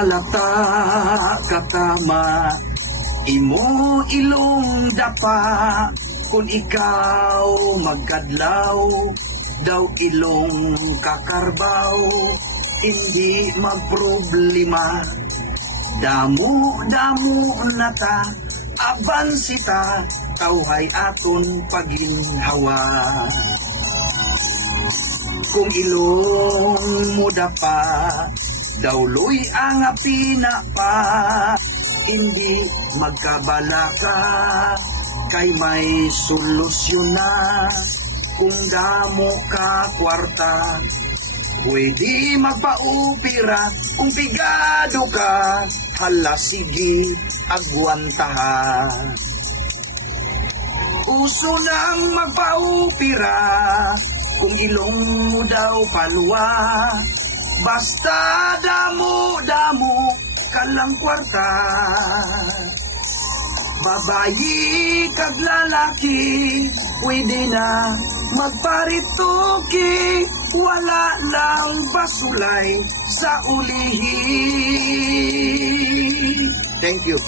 alata katama, imo ilong dapa, kung ikaw magkadlaw, daw ilong kakarbaw, hindi magproblema. Damo na ta, abansita, tawhay aton paginhawa. Kung ilong mo dapa, dawloy ang apina pa, hindi magkabalaka, kay may solusyon na. Kung damo ka kwarta, pwede magpaupira. Kung pigado ka, hala sige, agwantaha. Uso nang magpaupira, kung ilong mo daw palwa, basta damo kalang kwarta. Babayi kag lalaki, pwede na magparituki, wala lang basulay sa ulihi. Thank you.